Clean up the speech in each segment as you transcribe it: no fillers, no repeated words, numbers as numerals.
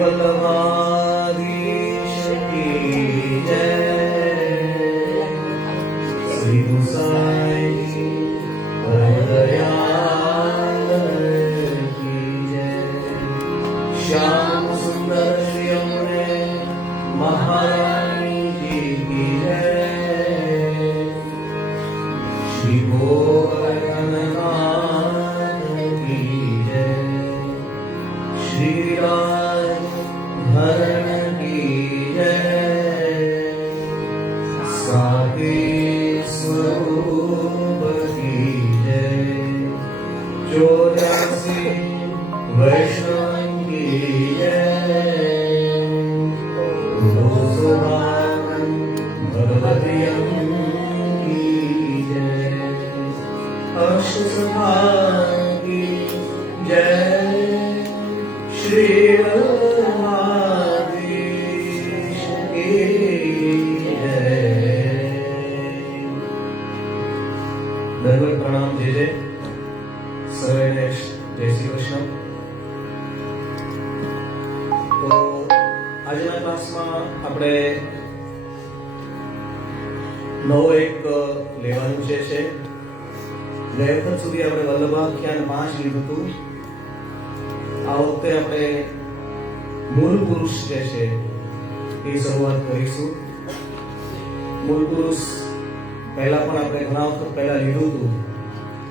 वल्लभाधीश की जय, श्री गोसाई जी दयाल की जय, श्याम सुंदर श्री अमरे महारानी जी की जय, श्री गोवर्धननाथ की जय, श्री राज धरण की जय, साके स्वरूप की जय, 84 वैष्णव की जय, 252 भगवतियं की जय, अष्टसखा की जय, श्री वल्लभाधीश की जय। दंडवत प्रणाम जय जय सर्वेने जय श्री कृष्ण। તો આજના ક્લાસમાં આપણે નવો એક લેવાનું છે ગઈ વખત સુધી આપણે વલ્લભાખ્યાન 5 લીધું હતું। આ વખતે આપણે મૂળ પુરુષ જે છે એ શરૂઆત કરીશું। મૂળ પુરુષ પહેલા પણ આપણે ઘણા વખત પહેલા લીધું હતું,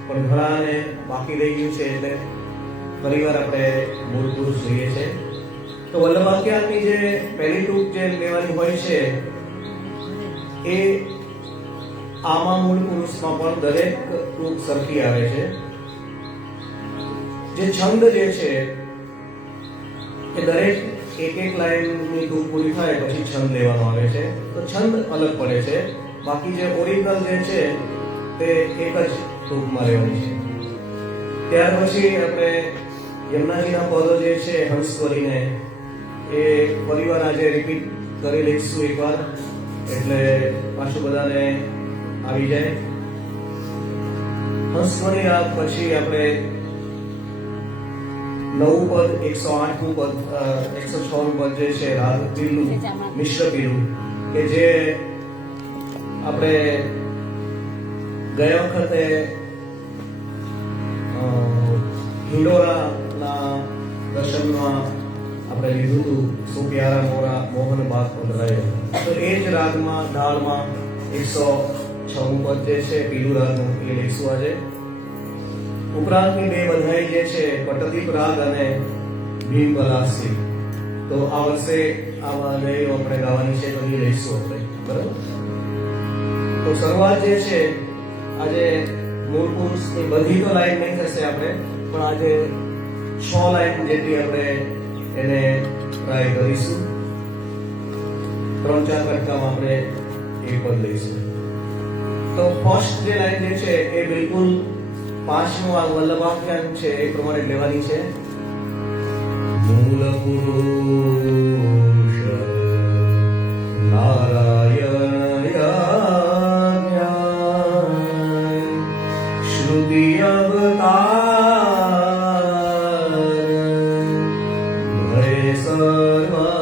પણ ઘણાને બાકી રહી ગયું છે, એટલે ફરીવાર આપણે મૂળ પુરુષ જોઈએ છે। તો વલ્લભાખ્યાનની જે પહેલી ટૂંક જે લેવાની હોય છે એ આમાં મૂળ પુરુષમાં પણ દરેક ટૂંક સરખી આવે છે। જે છંદ જે છે એ દરેક એક લાઈનની ટૂંક પૂરી થાય પછી છંદ લેવાનો આવે છે, તો છંદ અલગ પડે છે, બાકી જે ઓરિજિનલ જે છે તે એક જ ટૂંકમાં લેવાની છે। ત્યાર પછી આપણે યમુનાજીના પદો જે છે હંસવરીને એ ફરીવાર આજે રિપીટ કરી લઈશું એકવાર, એટલે પાછું બધાને આવી જાય। હંસવરી રાગ પછી આપણે 9 પદ 108 પદ 106 પદ જે છે રાગ પીલું મિશ્ર પીલું, કે જે આપણે ગયા વખતે હિંડોરાના દર્શનમાં આપણે લીધું હતું, સો પ્યારા મોરા મોહન બાગ પંદરાયો, તો એ જ રાગમાં ઢાળમાં 106 પદ જે છે પીલું રાગનું એ લઈશું આજે। ઉપરાંતની બે બંધાઈ જે છે પટદીપ રાગ અને ભીમ પલાસી, તો આ વર્ષે આ બંધાઈઓ આપણે ગાવાની છે, તો એ લઈશું આપણે, બરાબર। તો શરૂઆત જે છે આજે મૂળ પુરુષની બધી તો લાઈન નહીં થશે આપણે, પણ આજે 6 લાઈન જેટલી આપણે એને ટ્રાય કરીશું। 3-4 કટકામાં આપણે એ પદ લઈશું। તો ફર્સ્ટ જે લાઈન જે છે એ બિલકુલ 5નું આ વલ્લભાખ્યાન છે એ પ્રમાણે લેવાની છે। મૂળ પુરુષ નારાયણ શ્રુતિ અવતાર ભય સર્વજ્ઞ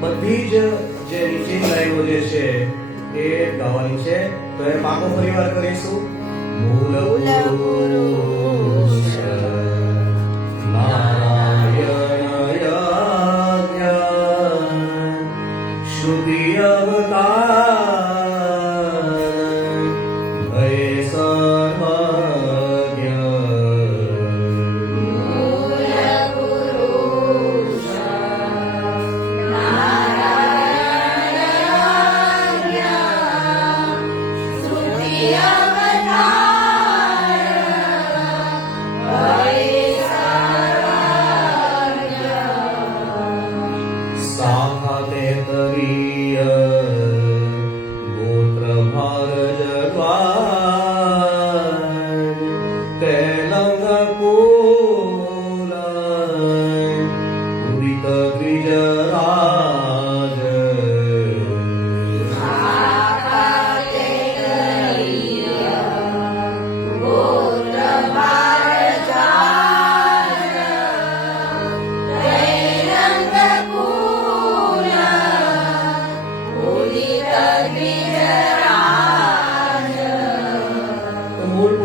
બધી જ જે નીચેની લાઈનો જે છે એ ગાવાની છે, તો એ પાકો ફરીવાર કરીશું। મૂળ પુરુષ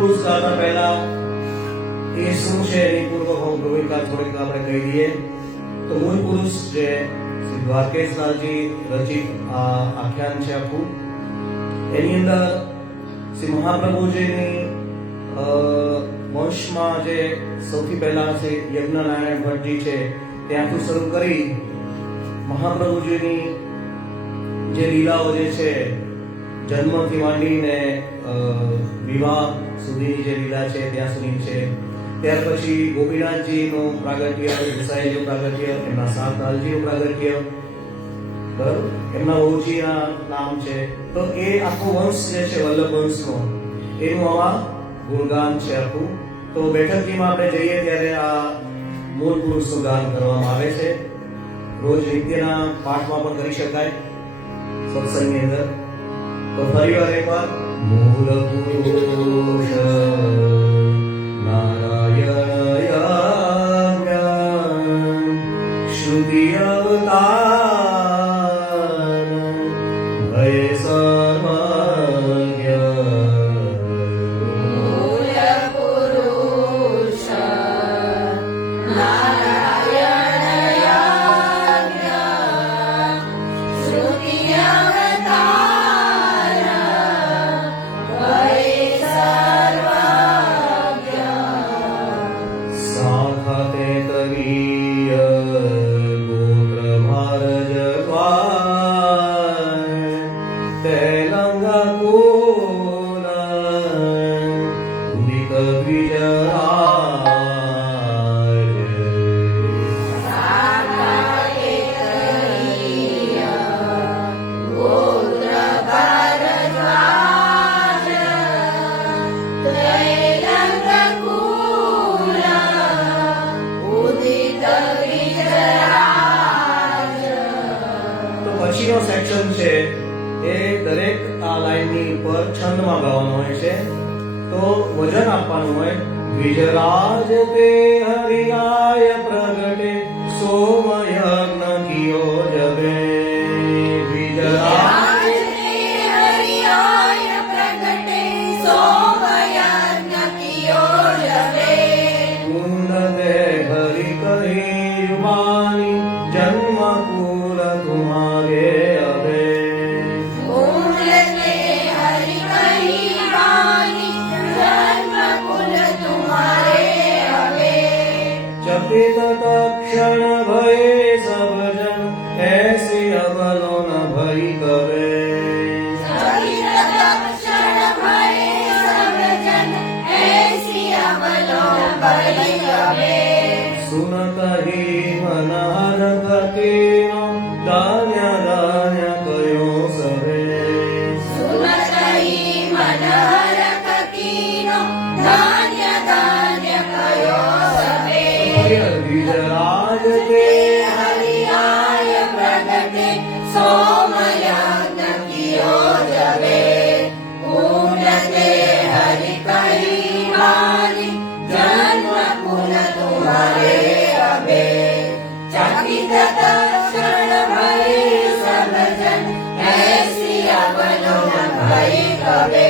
પુરુષ ગાતા પહેલા એ શું છે એની પૂર્વક હું ભૂમિકા થોડીક આપણે કહી દઈએ. તો મૂળ પુરુષ જે શ્રી દ્વારકેશલાલજી રચિત આ આખ્યાન છે આખું, એની અંદર શ્રી મહાપ્રભુજીની વંશમાં જે સૌથી પહેલા છે યજ્ઞનારાયણ ભટ્ટજી છે ત્યાંથી શરૂ કરી મહાપ્રભુજીની જે લીલાઓ જે છે જન્મથી માંડીને વિવાહ સુધીની જે લીલા છે ત્યાં સુધી છે. ત્યાર પછી ગોપીનાથજીનું પ્રાગટ્ય, ગુસાઈજીનું પ્રાગટ્ય, એમના સાતલાલજીનું પ્રાગટ્ય, બરાબર, એમના ઓજીના નામ છે. તો એ આખો વંશ જે છે વલ્લભ વંશનો એનું આવા ગુણગાન છે આખું. તો બેઠકજીમાં આપણે જઈએ ત્યારે આ મૂળ પુરુષનું ગાન કરવામાં આવે છે. રોજ નિત્યના પાઠમાં પણ કરી શકાય સત્સંગની અંદર. તો ફરી વાર એકવાર મૂળ પુરુષ નારાયણ શ્રુતિ અવતાર ભય સર્વજ્ઞ મૂળ પુરુષ નારાયણ શ્રુતિ અવતાર ભય સર્વજ્ઞ સાખતે તવીય ગોત્ર ભારજ પાર તેલંગ કુલ ઉદિત વિજરાજ ગોત્ર ભારદ્વાજ ત્રૈલંગ કુલ ઉદિત વિજરાજ. તો પછીનો સેક્શન છે એ દરેક આ લાઈનની ઉપર છંદમાં ગાવાનું હોય છે. તો વજન આપવાનું હોય. વિજરાજ તે હરિયાય પ્રગટે સોમ યજ્ઞ કિયો જબે. વિજરાજ હરિયાય પ્રગટે સોમયજ્ઞ કિયો જબે. કુંડતે હરિ કહી યુવાની જન્મ કુલ તુમારે અબે. મૂલતે હરિ કહી વાણી જન્મ કુલ તુમારે હવે. ચપિત તક્ષણ ભય સબ જન એસી અબલો ન ભય કરે. ચલિત તક્ષણ ભય સબ જન એસી અબલો ભય હવે. સુનત હિ મનહર કીનો દાન્ય દાન્ય કયો સવે. સુનતઈ મનહર કકીનો ધાન્ય ધાન્ય કયો સવે. વિજરાજ તે તે હરિયાય પ્રગટે સોમયજ્ઞ કિયો જબે. પૂર્ણતે હરિ કહી વાણી જન્મ કુલ તુમારે અબે. ચકિત તક્ષણ ભય સબ જન એસી અબલો ભય કબે.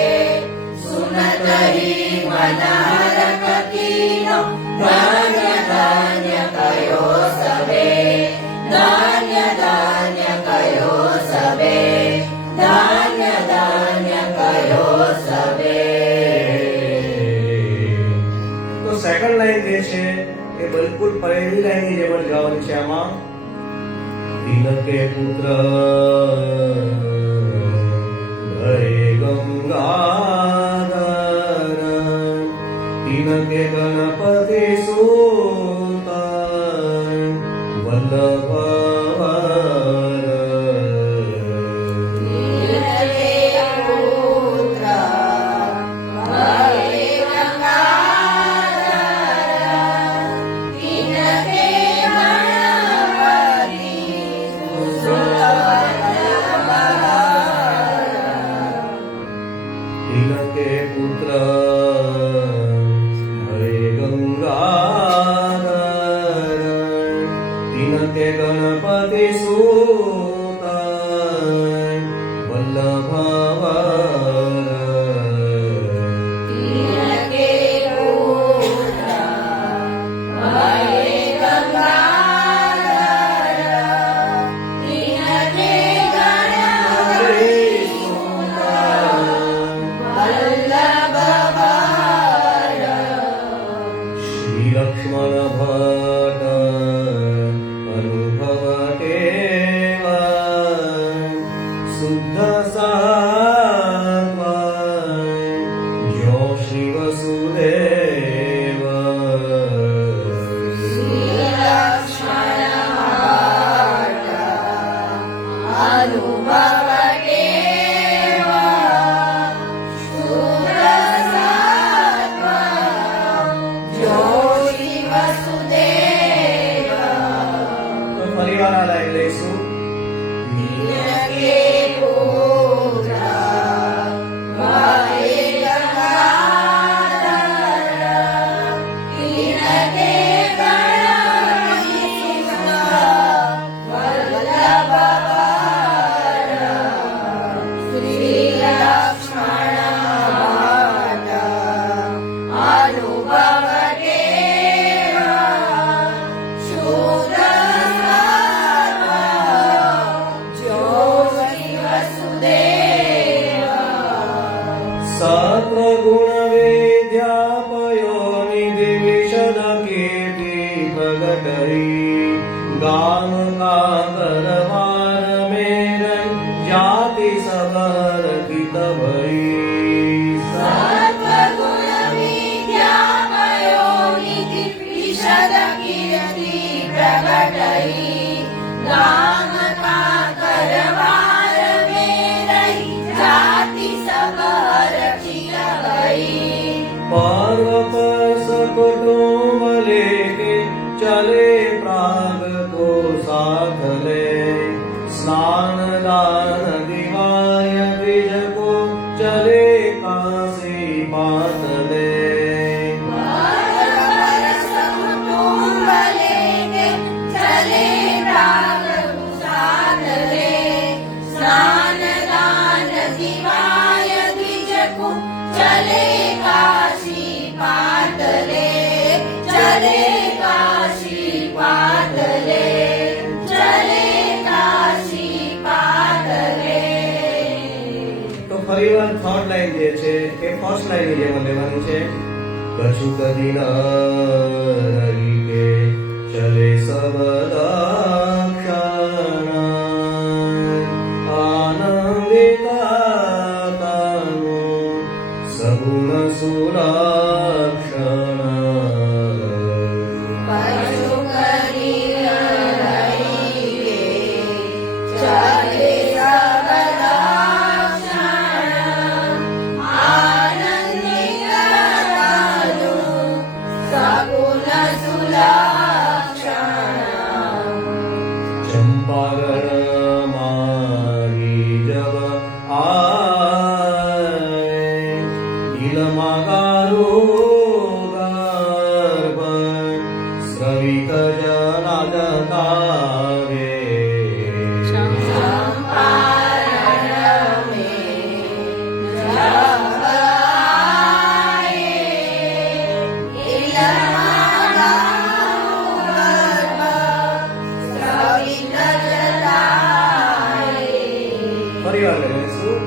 સુનતઈ મનહર કકીનો ધાન્ય ધાન્ય કયો સબે. ધાન્ય ધાન્ય કયો સબે. ધાન્ય ધાન્ય કયો સબે. તો સેકન્ડ લાઈન જે છે એ બિલકુલ પહેલી લાઈનની જેમ જ ગાવાની છે. આમાં તિલકે પુત્ર ભય ગંગાધર તિલકે ગણપતિ સુત વલ્લભ નીલકે પુત્ર ભય ગંગાધર તિલકે ગણપતિ સુત વલ્લભ. તિલકે श्री वसुदेव પરિવાર લાઈન લઈશું. सत्वगुण विद्यापयोनिधि विशद कीर्ति प्रगटरी गाम का करवार मेरे जाति सबर कित भरी पर्व पर सकुटुंब लेके चले प्राग को साथ ले स्नान दान दिवाय द्विज को चले काशी पात ले તો ફરીવાર થર્ડ લાઈન જે છે એ ફર્સ્ટ લાઈન ની જેમ લેવાની છે. કछु કદી ન રહી કે ચલે સબદક્ષણ આનંદિતાનો સગુણ સુલક્ષણ ચંપારણ મારી જબ આય નીલમાં ગારો ગર્ભ સ્રવિત જનાદ કાવે પરિવાર લઈશું.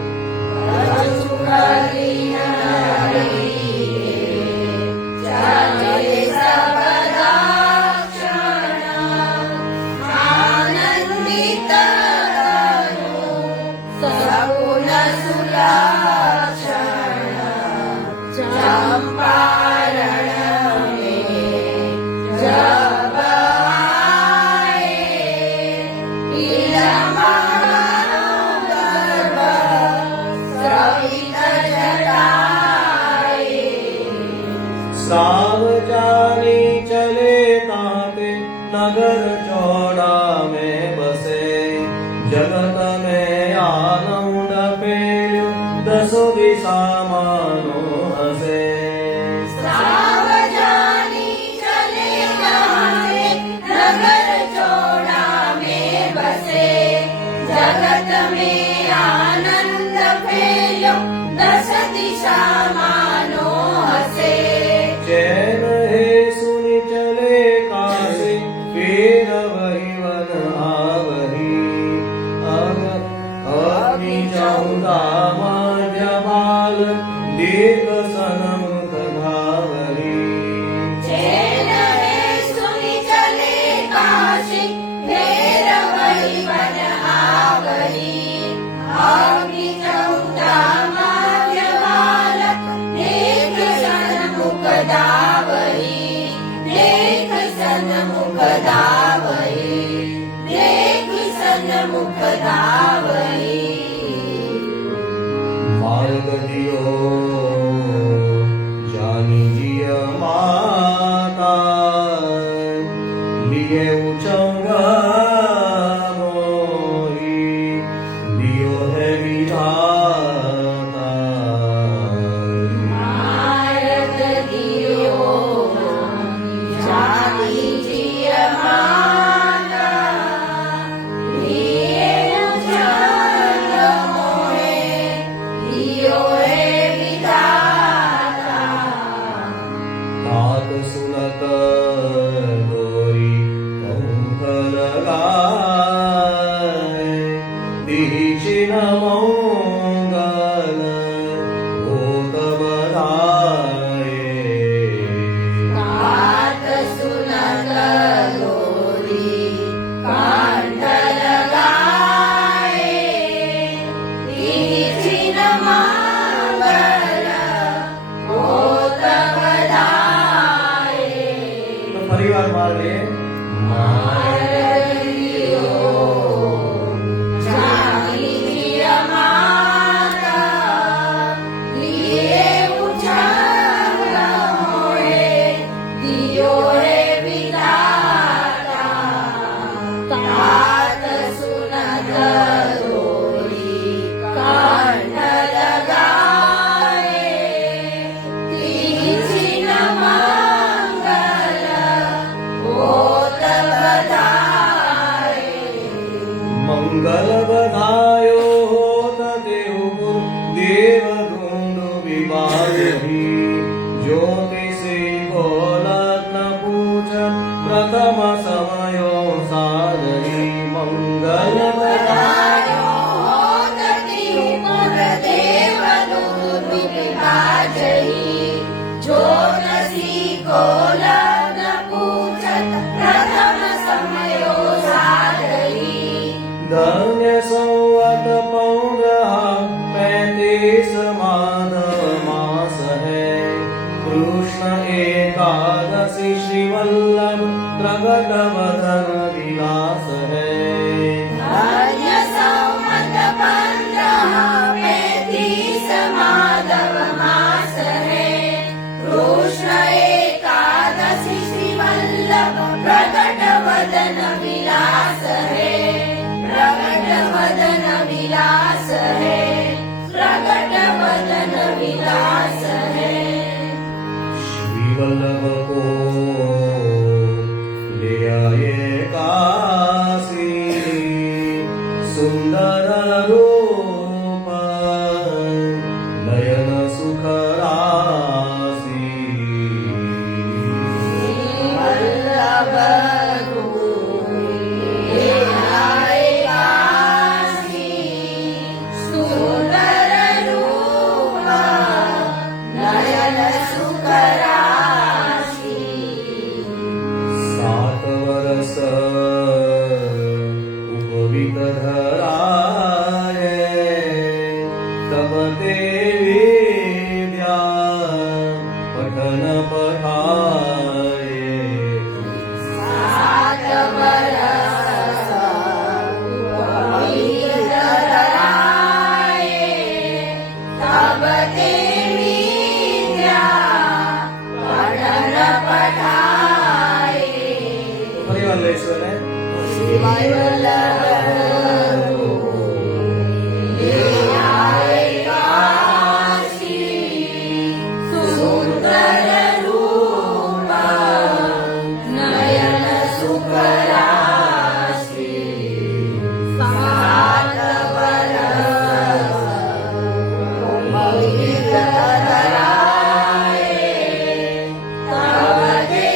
सावजानी चले ताते नगर चौड़ा में बसे जगत में आनंद पेल्यो दसो दिशा मानो हसे जगत में आनंद फैलो दस दिशा मानो हसे चैन है सुनि चले कासे फिर वही वन आवही अग्नि चौदा मध्य बाल दीर्घ सनमुख धावरी चैन है सुनि चले काशी फिर वही वन आवही સન્મુખ ધાવહી દેખી સન્મુખ ધાવહી માર્ગ દિયો જાની જીય માતા લીએ ઉચંગા મોહી દિયો હે વિધાતા માર્ગ દિયો જાની જીય માતા લીએ ઉચંગ મોહે દિયો હે વિધાતા तात सुनत दोरी पंख लगाए दीक्षिण मंगल होत बधाए तात सुनत लोरी कंठ लगाए दीक्षिण मंगल होत बधाए तो परिवार मार ले मंगल बधायो होत देव देव धुंदु विभागी ज्योतिषी को लग्न पूजन प्रथम समयो साधरी मंगल बधायो धन्य संवत पौरहा 35 माधव मास है कृष्ण एकादशी श्री वल्लभ प्रगट वदन विलास है प्रगट वदन विलास है प्रगट वदन विलास है प्रगट वदन विलास है श्री वल्लभ को ले आए काशी सुंदर रूप नयन सुख राशि वल्लभ सुंदर रूप नयन सुख राशि 7 वर्ष उपवित धराए तब ते विद्या पठन पढ़ाए 7 वर्ष उपवित धराए तब ते विद्या पठन पढ़ाए परिवार ले सुने शिवाय वल्लभ ले आए काशी सुंदर रूप नयन सुख राशि 7 वर्ष उपवित धराए तब ते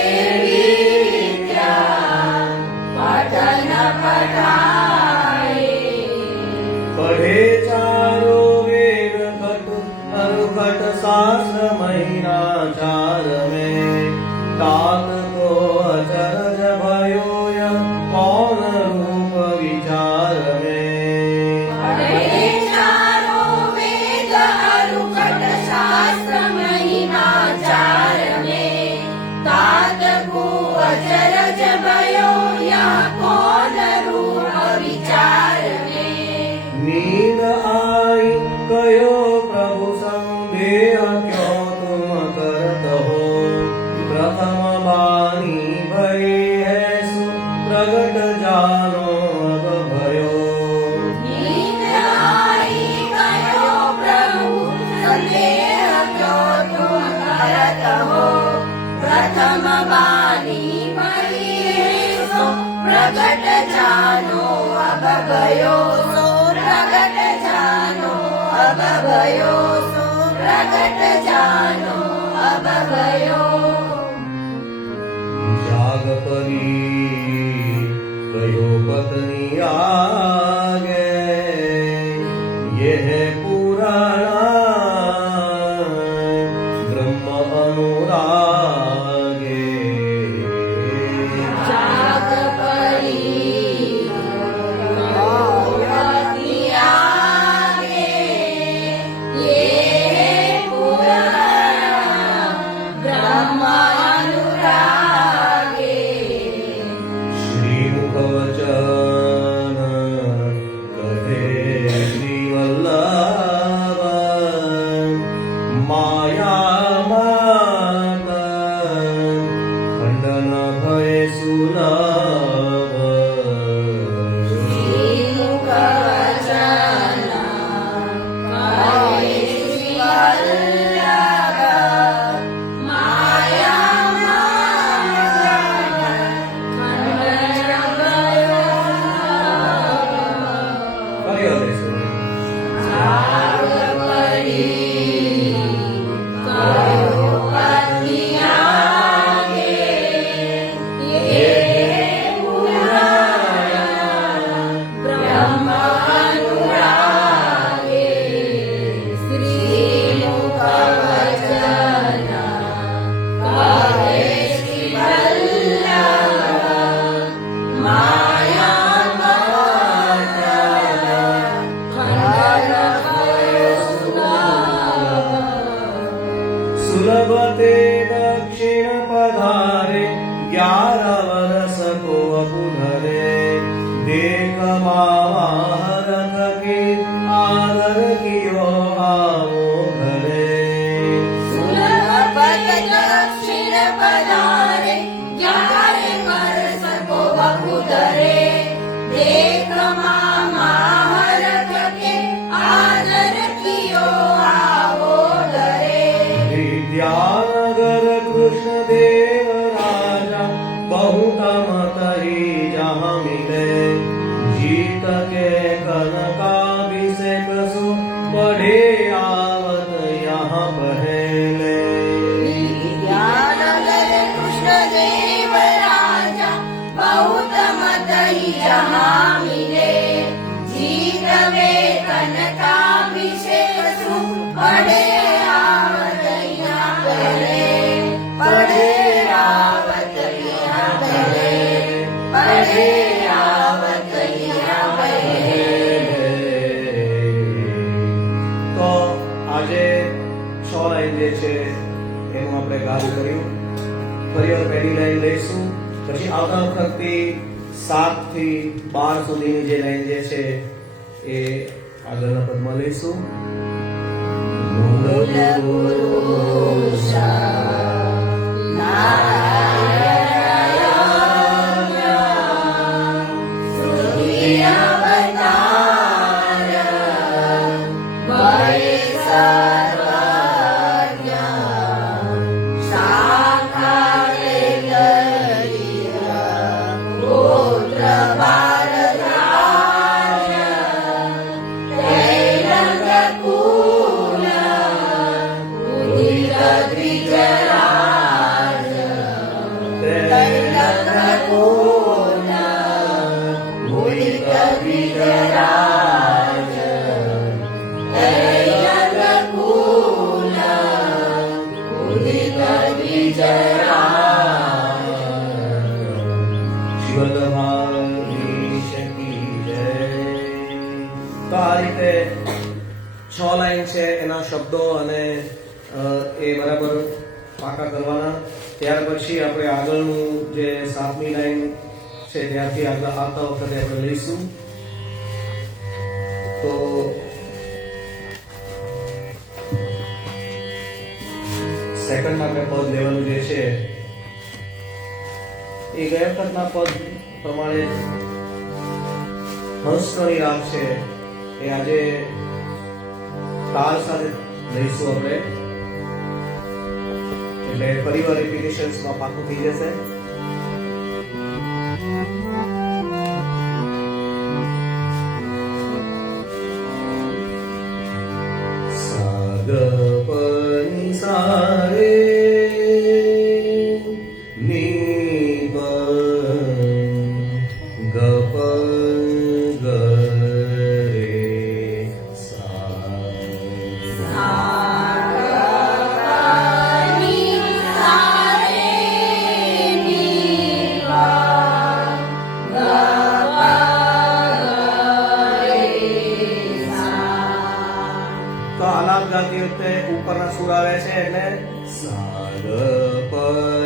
विद्या पठन पढ़ाए पढ़े चारों वेद खट अरुखट शास्त्र महीना 4 में तात को अचरज भयो यह कौन रूप विचार में पढ़े चारों वेद अरुखट शास्त्र महिमा 4 में तात को अचरज भयो सो प्रगट जानो अब भयो सो प्रगट जानो अब भयो जाग परी कयो पत्नी आगे ये है पुराना ब्रह्म अनुरागे जाग परी पत्नी आगे ये पुराना ब्रह्म अनुरागे श्रीमुख वचन कहे श्रीवल्लभ माया माता खंडन भय सुलभ श्रीमुख वचन कहे श्रीवल्लभ माया माता खंडन भय કર્યો દેશો जाग परी कयो पत्नी आगे ये पुराना ब्रह्म अनुरागे श्रीमुख वचन कहे श्रीवल्लभ माया माता खंडन भय सुलभ सुलभ ते दक्षिण पधारे 11 वर्ष को अपुधरे देख महारथ के आदर कियो आओ घरे सुलभ दक्षिण पधारे 11 वर्ष को बपुधरे देख महारथ के आदर कियो आवो डरे विद्यानगर कृष्ण देव राजा बहुत मत ही जहाँ मिले जीत के कनकाभिषेक सु पढ़े आवत यहाँ पहले विद्यानगर कृष्ण देव राजा बहुत मत ही जहाँ मिले जीत में कनकाभिषेक सु पढ़े आवत यहाँ पहले पढ़े आवत यहाँ पहले पढ़े आवत यहाँ पहले તો આજે 6 લાઈન જે છે એનું આપણે ગાયું કર્યું ફરી વાર પહેલી લાઈન લઈશું પછી આવતા વખતથી 7 થી 12 સુધીની જે લાઈન જે છે એ આગળના પદમાં લઈશું મૂળ પુરુષ તો આ રીતે 6 લાઈન છે એના શબ્દો અને એ બરાબર પાકા કરવાના ત્યાર પછી આપણે આગળનું જે 7મી લાઈન છે ત્યારથી આગળ આવતા વખતે આપણે લઈશું તો સેકન્ડ આપણે પદ લેવાનું જે છે એ ગયા વખતના પદ પ્રમાણે હંસકણી રાગ છે એ આજે તાલ સાથે લઈશું આપણે એટલે ફરીવાર રિપીટેશન્સમાં પાકું થઈ જશે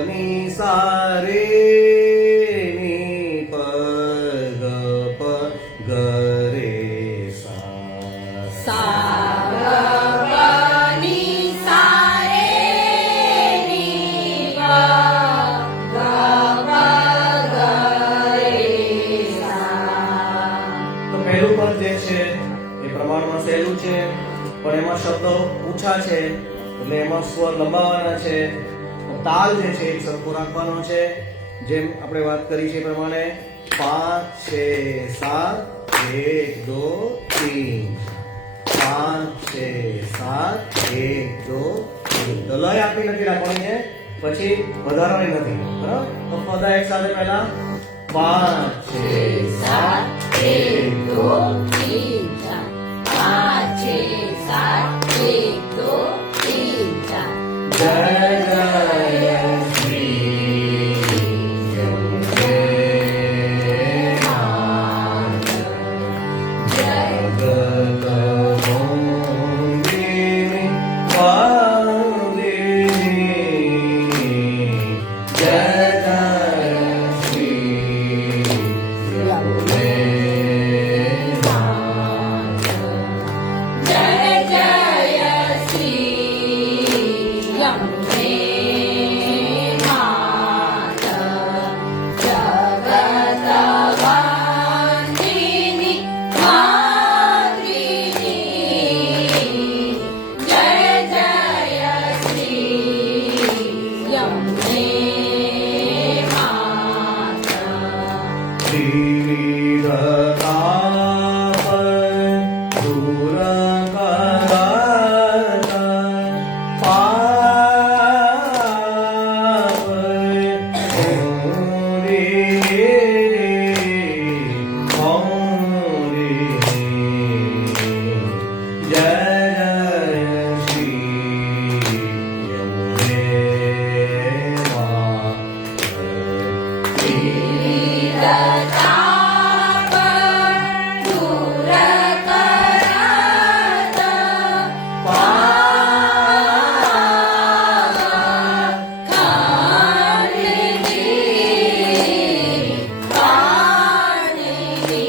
ની સા રે ની પ ગ પ ગ રે સા સાગરની સારે ની પ ગ પ ગ રે સા. તો પહેલું પદ જે છે એ પ્રમાણમાં સહેલું છે, પણ એમાં શબ્દો ઓછા છે એટલે એમાં સ્વર લંબાવવાના છે. તાલ જે છે એ સરખો રાખવાનો છે, જેમ આપણે વાત કરી છે એ પ્રમાણે 5 6 7 1 2 3 5 6 7 1 2 3. તો લય આપણી નથી રાખવાની છે, પછી વધારવાની નથી, બરાબર? તો બધા એક સાથે પહેલા 5 6 7 एक दो तीन चार, 5 6 7 1 2 3 4. જય જય શ્રી અંબે જગત મોહિની વાંદિની. જય જય શ્રી અંબે जय जय श्री अम्बे माता जगत वंदिनी मातृनी. जय जय श्री अम्बे माता. श्रीरताप दूर करत पाप मोरी जय जय श्री अंबे माता. दूर करत पाप खांडली.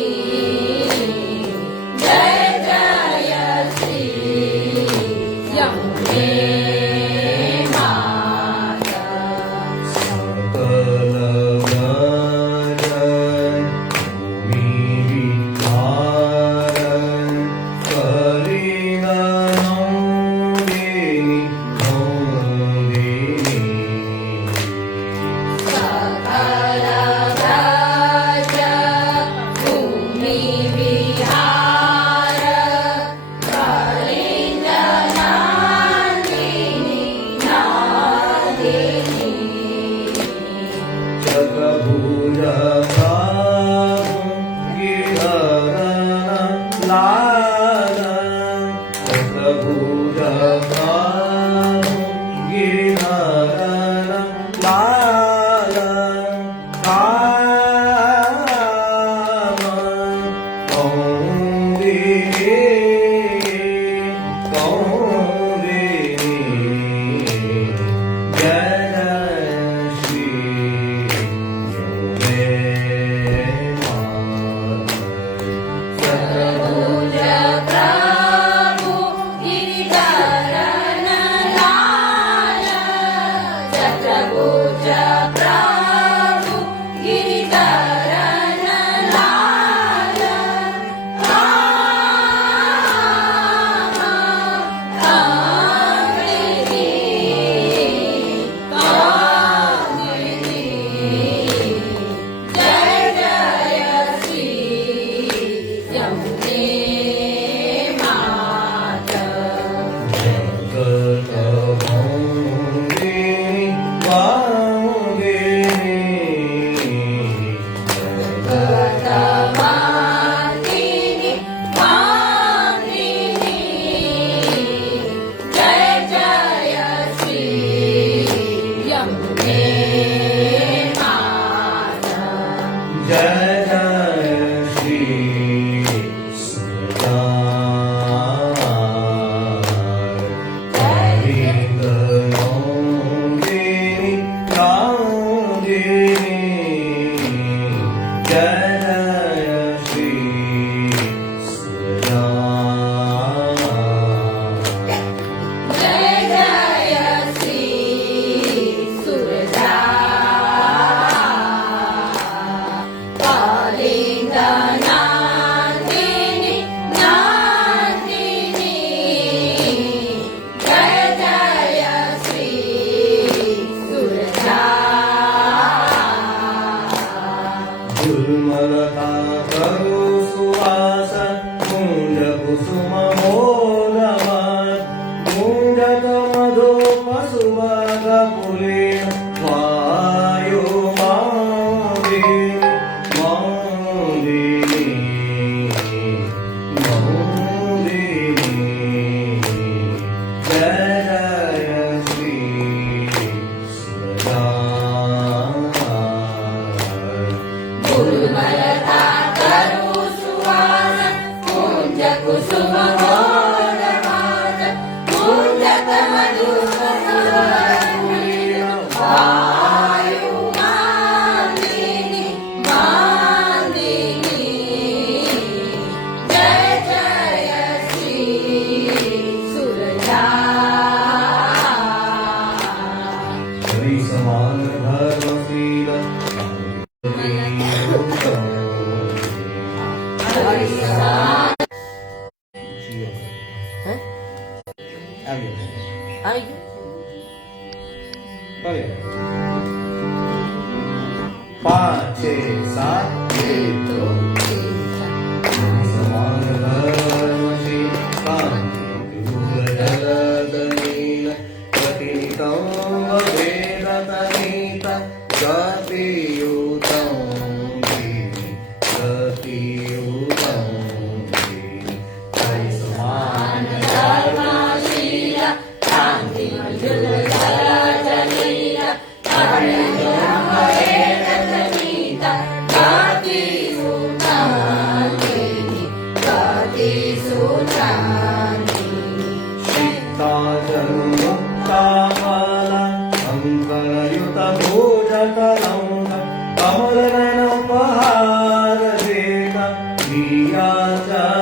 जय जय श्री अम्बे माता. सकल गजन विहारन कलिन नौदिनी नौदिनी. सकल व्रज भूमि विहार कलिंग नांदिनी नांदिनी. चक्रभुज गिरधरन लालन. चक्रभुज गिरधरन लालन. काम कौंदिनी कौंदिनी. जय जय ગુરુમલતા કરુ સુવાસ કુંજ કુસુમ ગોળમાન કુંજત મધુસુવર્ણી વાયુ માલિની જય જય શ્રી સુરજા હરિ સમાન ધર્મશીલ પાંચ છ સાત મિત્રો સમાન ધર્મશીલ કાંતિ જલદનીલ પ્રતિનિતં વેદતનીત ગતિયુતં ગતિયુતં હરિ સમાન ધર્મશીલ કાંતિ જલજનીલ અંકણયુત ભોજતરંગ કમલનયન ઉપહાર દેત દિયાચરણ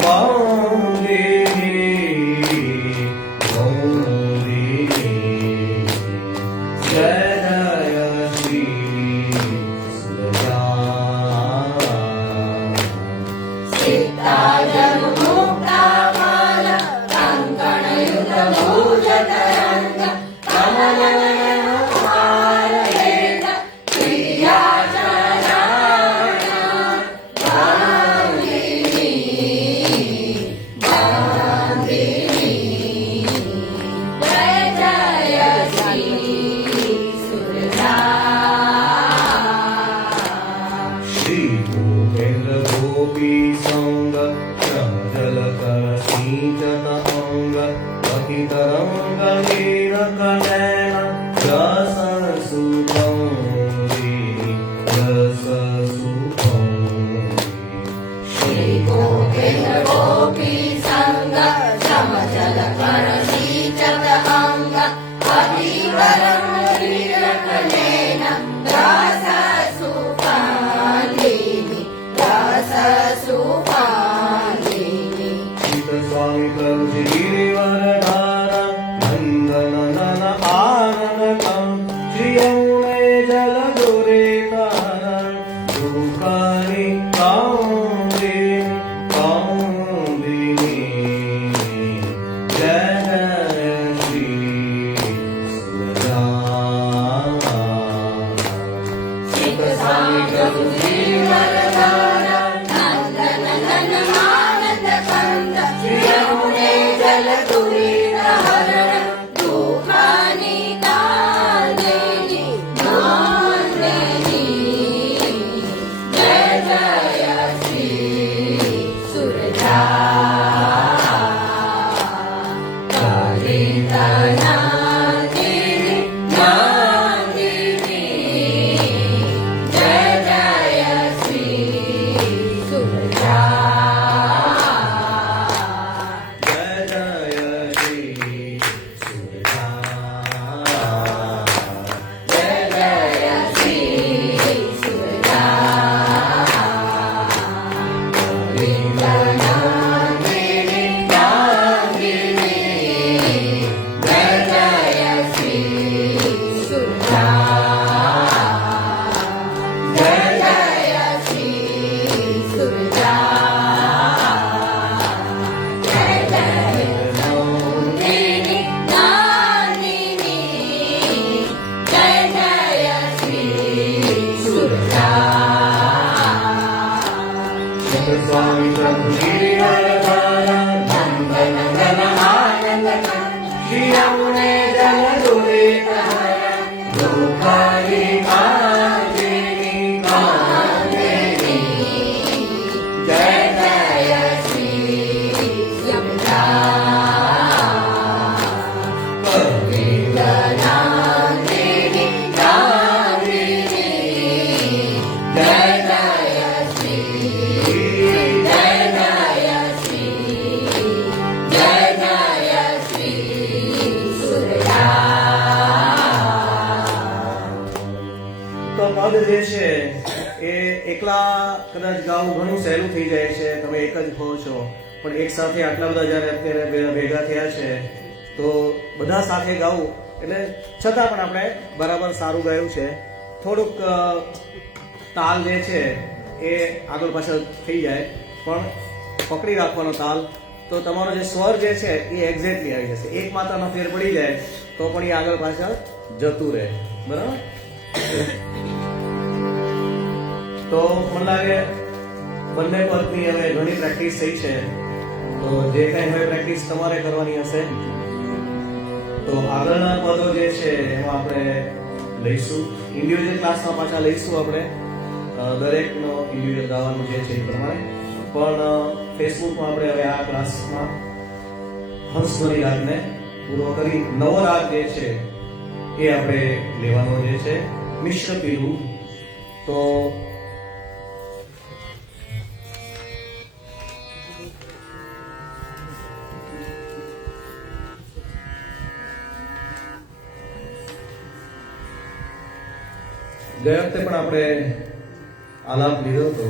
મૌલિની જય જય શ્રી સુરજા સીતાજન મુક્તામાલ કંકણયુત ભુજતરંગ કમલનયન ઉપહાર દેત દિયાચરણ મૌલિની જય જય શ્રી સુરજા શ્રી ભૂપેન્દ્ર ગોપી સંગ જલકર સિંચત અંગ પતિતરંગ નીરકનયન રસ સુખંગી રસ સુખંગી શ્રી ગોપેન્દ્ર ગોપી સંગ સમજલ કર સિંચત અંગ અધિવરમ નિરકનેન રસ સુપાલિની રસ સુપાલિની ચિત સ્વામી પ્રભુ ગિરિવર ધારા નંદન નન આનંદ જે છે એ એકલા કદાચ ગાવું ઘણું સહેલું થઈ જાય છે, તમે એક જ હો છો, પણ એક સાથે આટલા બધા જ્યારે અત્યારે ભેગા થયા છે તો બધા સાથે ગાવું એટલે છતાં પણ આપણે બરાબર સારું ગાયું છે. થોડુંક તાલ જે છે એ આગળ પાછળ થઈ જાય પણ પકડી રાખવાનો તાલ, તો તમારો જે સ્વર જે છે એ એક્ઝેક્ટલી આવી જશે. એક માત્રાનો ફેર પડી જાય તો પણ એ આગળ પાછળ જતું રહે. બરાબર? તો મને લાગે બંને પદની હવે ઘણી પ્રેક્ટિસ થઈ છે, તો જે કઈ હવે પ્રેક્ટિસ તમારે કરવાની હશે તો આગળના પદો જે છે એમાં આપણે લઈશું. ઇન્ડિવિજ્યુઅલ ક્લાસમાં પાછા લઈશું આપણે, દરેકનો ઇન્ડિવિજ્યુઅલ ગાવાનું જે છે એ પ્રમાણે. પણ ફેસબુકમાં આપણે હવે આ ક્લાસમાં હંસધ્વની રાગને પૂરો કરી નવો રાગ જે છે એ આપણે લેવાનો જે છે મિશ્ર પીલું. તો ગયા વખતે પણ આપણે આલાપ લીધો હતો.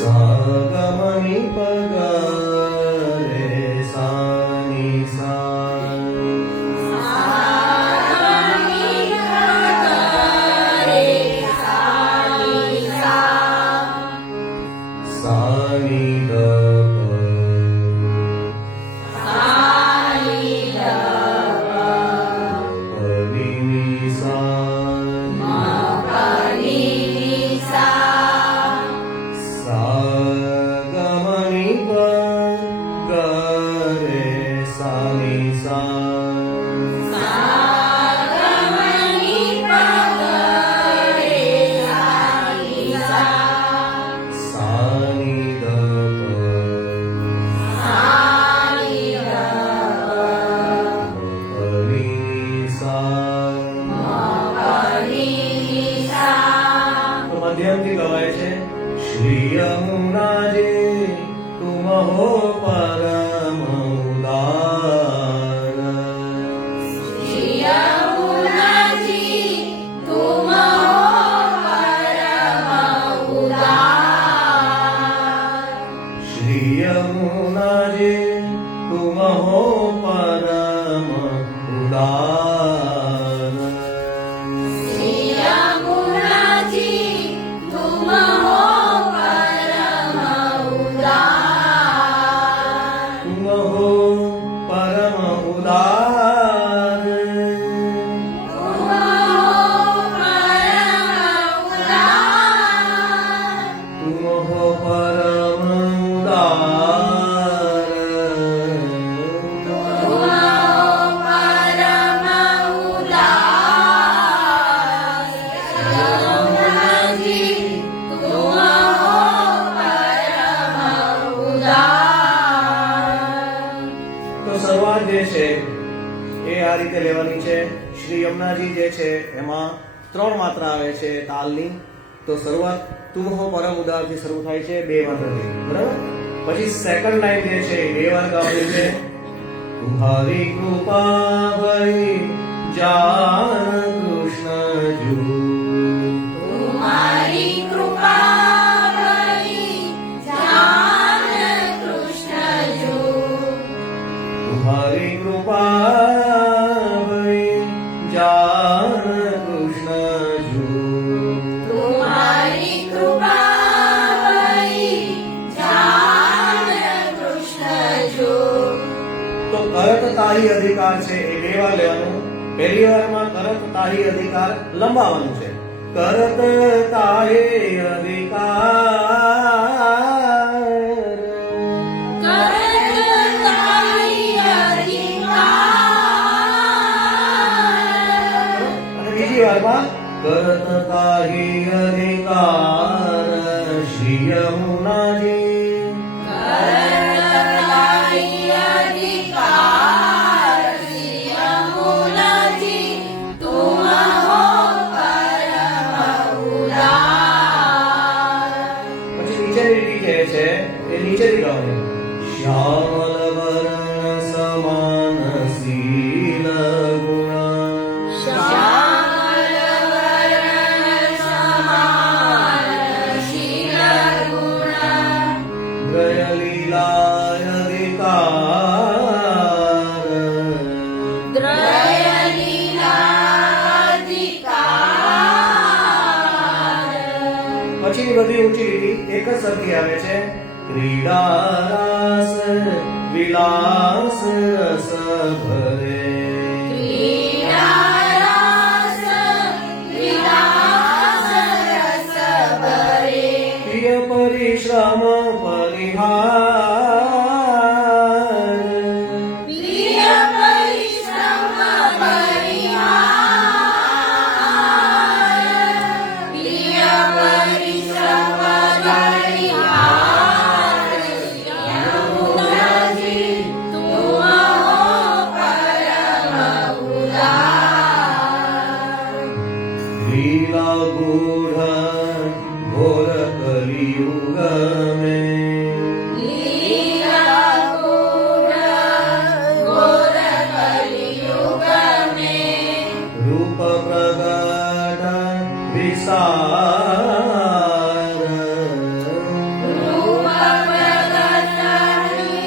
સાગમની પગરે સાની સા સાની દ પની સા સાગમની પગરે સાની સાની દ પની સા. તો મધ્યમથી ગવાય છે. શ્રી યમુનાજી તુમ હો પરમ ઉદાર, શ્રી યમુનાજી તુમ હો પરમ ઉદાર, તુમ હો પરમ ઉદાર, તુમ હો પરમ ઉદાર, તો શરૂઆત જે છે એ આ રીતે લેવાની છે. શ્રી યમુનાજી જે છે એમાં 3 માત્રા આવે છે તાલની. તો શરૂઆત તુમ હો પરમ ઉદાર થી શરૂ થાય છે 2 માત્રાથી. બરાબર? પછી સેકન્ડ લાઈન જે છે એ 2 વાર ગાવાની છે. તુમ્હારી કૃપા ભઈ જાન કૃષ્ણ જુ, तुम्हारी कृपा भई जान कृष्ण जो, તુમ્હારી કૃપા ભઈ જાન કૃષ્ણ જુ, तुम्हारी कृपा भई जान कृष्ण जो. તો કરત તાહી અધિકાર છે એ 2 વાર લેવાનું. પહેલી વારમાં કરત તાહી અધિકાર લંબાવવાનું છે. કરત તાહી અધિકાર, करताई अधिकार, અને બીજી વારમાં કરત તાહી અધિકાર શ્રી યમુનાજી, करताई अधिकार જે છે એ નીચેથી ગાવાની. શ્યામલ વર્ણ સમાન શીલ ગુણ શ્યામલવર્ણ સમાન શીલ ગુણ દ્રય લીલાય અધિકાર દ્રય લીલાધિકાર. પછીની બધી ઊંચી લીટી એક જ સરખી આવે છે. ક્રીડા રાસ વિલાસ રસ ભરે ક્રીડા રસ વિલાસ રસ ભરે પ્રિય પરિશ્રમ પરિહાર પ્રિય પરિશ્રમ પરિહાર પ્રિય પરિશ્રમ પરિહાર. યમુનાજી તુમ હો પરમ ઉદાર. લીલા ગૂઢ ઘોર કલિયુગ में લીલા ગૂઢ ઘોર કલિયુગ મેં रूप प्रगट विसार રૂપ પ્રગટ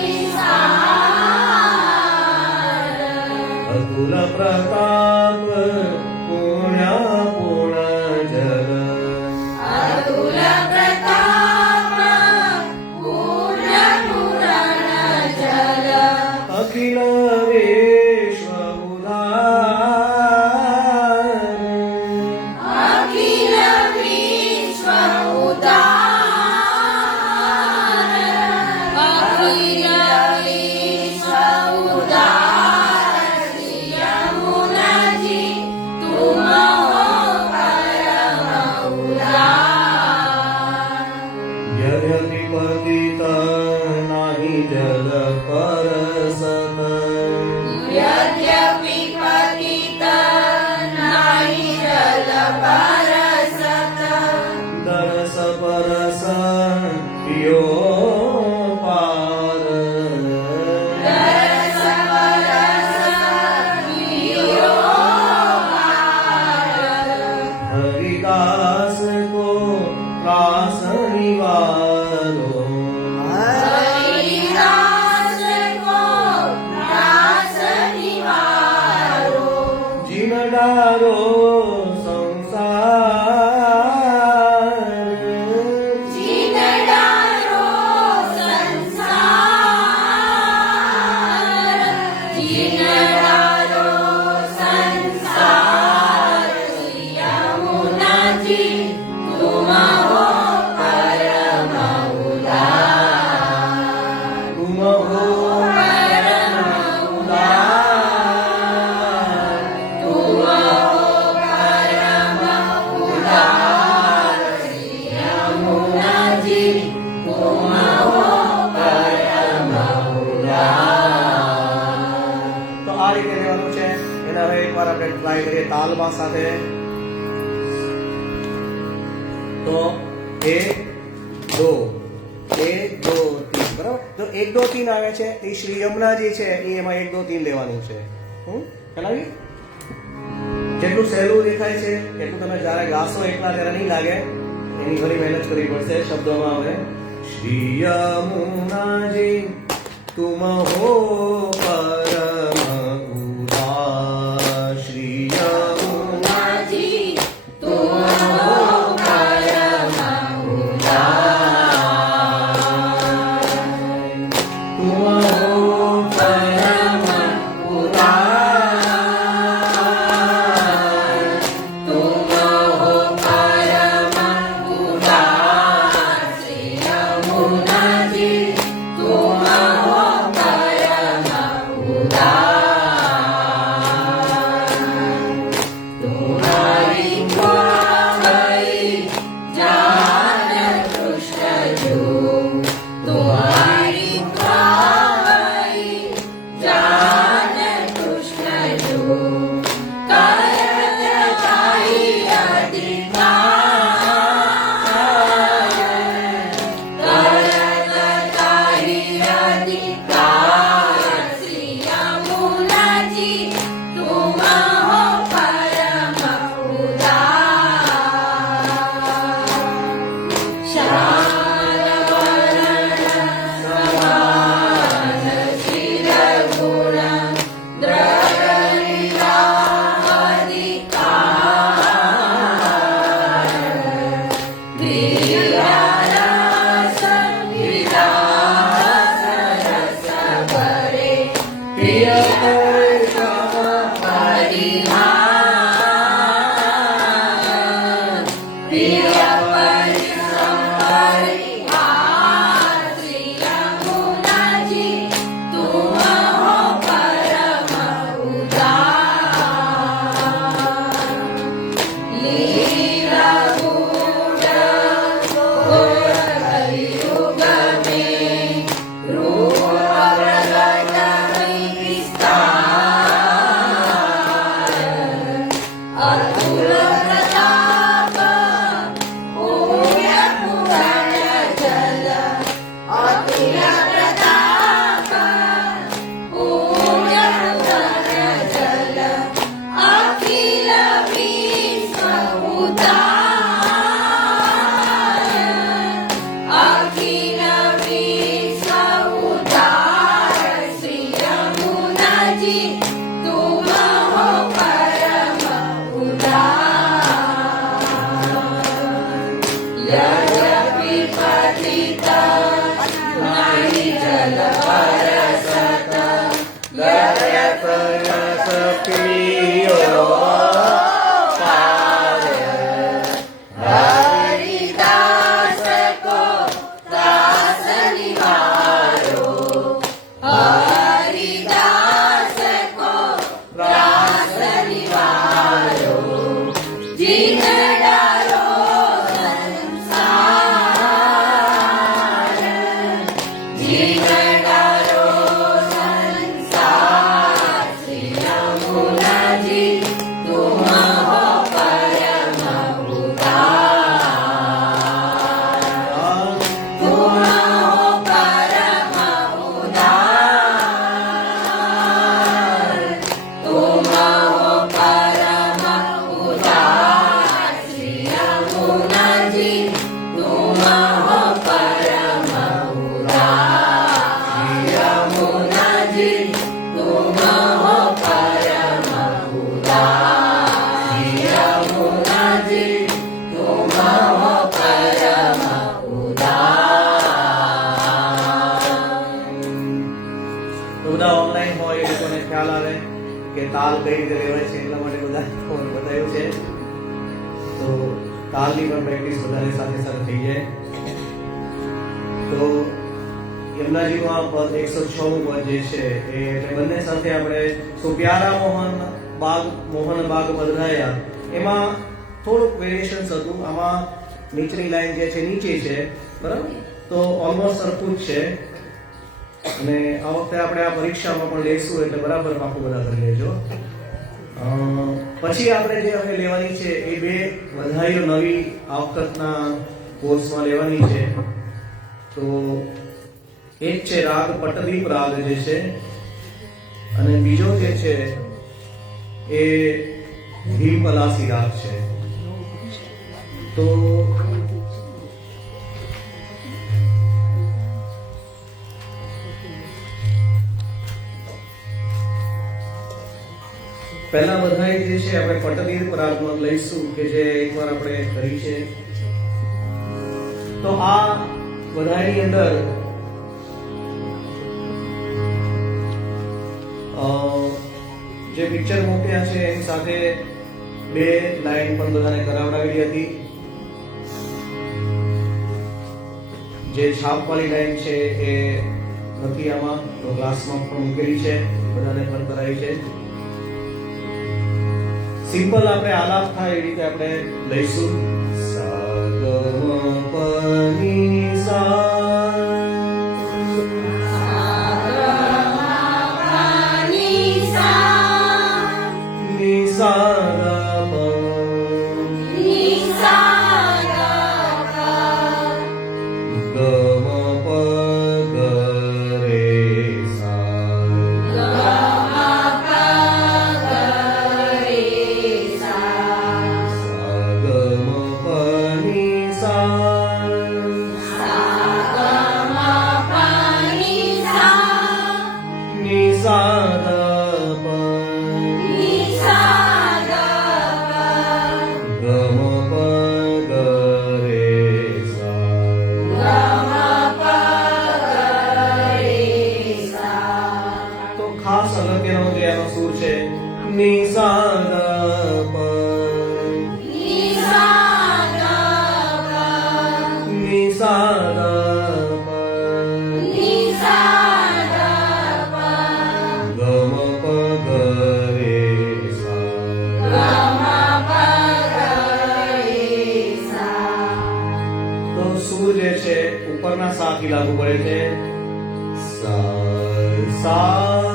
વિસાર. अतुल प्रताप पुण्य पूर्ण जल અતુલ પ્રતાપ પૂર્ણ પૂરણ જલ अखिल विश्व उदार અખિલ વિશ્વ ઉદાર અખિલ વિશ્વ ઉદાર. યમુનાજી તુમ હો પરમ ઉદાર. यद्यपि पतित नाही जल परसत યદ્યપિ પતિત નાહી જલ પરસત दरस परस पियो पार રસ પરસ પિયો પાર. हरिदास को रास निवारो હરિદાસ કો રાસ નિવારો जिन डारो संसार જીન ડારો સંસાર જીન ડારો સંસાર. યમુનાજી તુમ હો પરમ ઉદાર. तुम हो પરમ उदार તુમ હો પરમ ઉદાર. યમુનાજી તુમ હો પરમ ઉદાર. તો આ રીતે લેવાનું છે. એને હવે એકવાર આપણે ટ્રાય કરીએ તાલમાં સાથે. તો 1 2 1 2 3 બરાબર. તો 1 2 3 આવે છે એ શ્રી યમુનાજી છે એ એમાં 1 2 3 લેવાનું છે. કલાવી જેટલું સહેલું દેખાય છે એટલું તમે જ્યારે ગાશો એકલા ત્યારે નહીં લાગે. એની ઘણી મહેનત કરવી પડશે. શબ્દોમાં હવે શ્રી યમુનાજી તુમ હો પરમ ઉદાર શ્રી યમુનાજી તુમ હો પરમ ઉદાર. તુમ હો પરમ ઉદાર તુમ હો પરમ ઉદાર. શ્રી યમુનાજી તુમ હો પરમ ઉદાર. तुम्हारी ख्वाही जान कृष्ण जो तुम्हारी ख्वाही जान कृष्ण जो करत चाहिए अधिकार करत पार हरिदास को दास निवारो हरिदास को दास निवारो जिन डारो संसार जिन डारो संसार श्री यमुना जी तुम हो परम उदार तुम हो परम उदार तुम हो परम उदार श्री यमुना जी तुम हो परम उदार श्री यमुना जी तुम हो परम उदार श्री यमुना जी तुम हो परम તો બધા ઓનલાઈન હોય એ લોકોને ખ્યાલ આવે કે તાલ કઈ રીતે લેવાય છે એટલા માટે બધા બતાવ્યું છે તો તાલની પણ પ્રેક્ટિસ બધાને સાથે સાથે થઈ જાય તો યમુનાજીનું આ પદ 106 પદ જે છે એ એટલે બંને સાથે આપણે સો પ્યારા મોહન બાગ બદલાયા એમાં થોડુંક વેરિએશન્સ હતું આમાં નીચેની લાઈન જે છે નીચે છે બરાબર તો ઓલમોસ્ટ સરખું જ છે અને આ વખતે આપણે આ પરીક્ષામાં પણ લેશું એટલે બરાબર પાકું બધા કરી લેજો પછી આપણે જે હવે લેવાની છે એ બે વધારીઓ નવી આ વખતના કોર્સમાં લેવાની છે તો એક છે રાગ પટદીપ રાગ જે છે અને બીજો જે છે એ ભીમપલાસી રાગ છે તો પહેલા બધાય જે છે આપણે પટદીપ રાગમાં લઈશું કે જે એકવાર આપણે કરી છે તો આ બધાની અંદર જે પિક્ચર મૂક્યા છે એની સાથે બે લાઈન પણ બધાને કરાવડાવેલી હતી જે છાપવાળી લાઈન છે એ નથી આમાં તો ક્લાસમાં પણ મૂકેલી છે બધાને પણ કરાવી છે સિમ્પલ આપણે આલાપ થાય એ રીતે આપણે લઈશું સા ગ મ પ ની સા ની સા ગ પ ગ મ પ ગ રે સા ગ મ પ ની સા ની સા ગ પ ગ મ પ ગ રે સા તો ખાસ અગત્યનો જે એનો સૂર છે ની સા ગ પ ની સા ગ પ ગ મ પ ગ રે સા તો સૂર જે છે ઉપરના સાથી લાગુ પડે છે સા સા